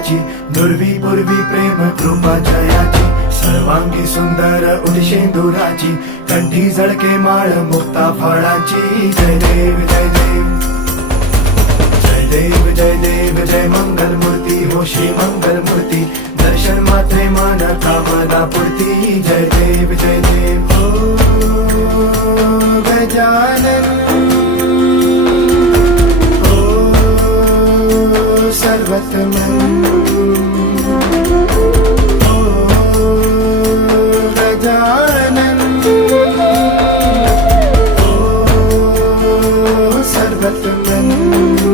जयाची, नुरवी पूर्वी प्रेम कृपा जयाची, सर्वांगी सुंदर उदिशेंदुराची, कंठी झळके माळ मुक्ता फळाची. जय देव जय देव जय देव जय देव जय मंगल मूर्ती हो श्री मंगल मूर्ती, दर्शन मात्रे मान कामना पूर्ती. जय देव हो गजानन हो सर्वतमन हो गजानन हो सर्वतमन.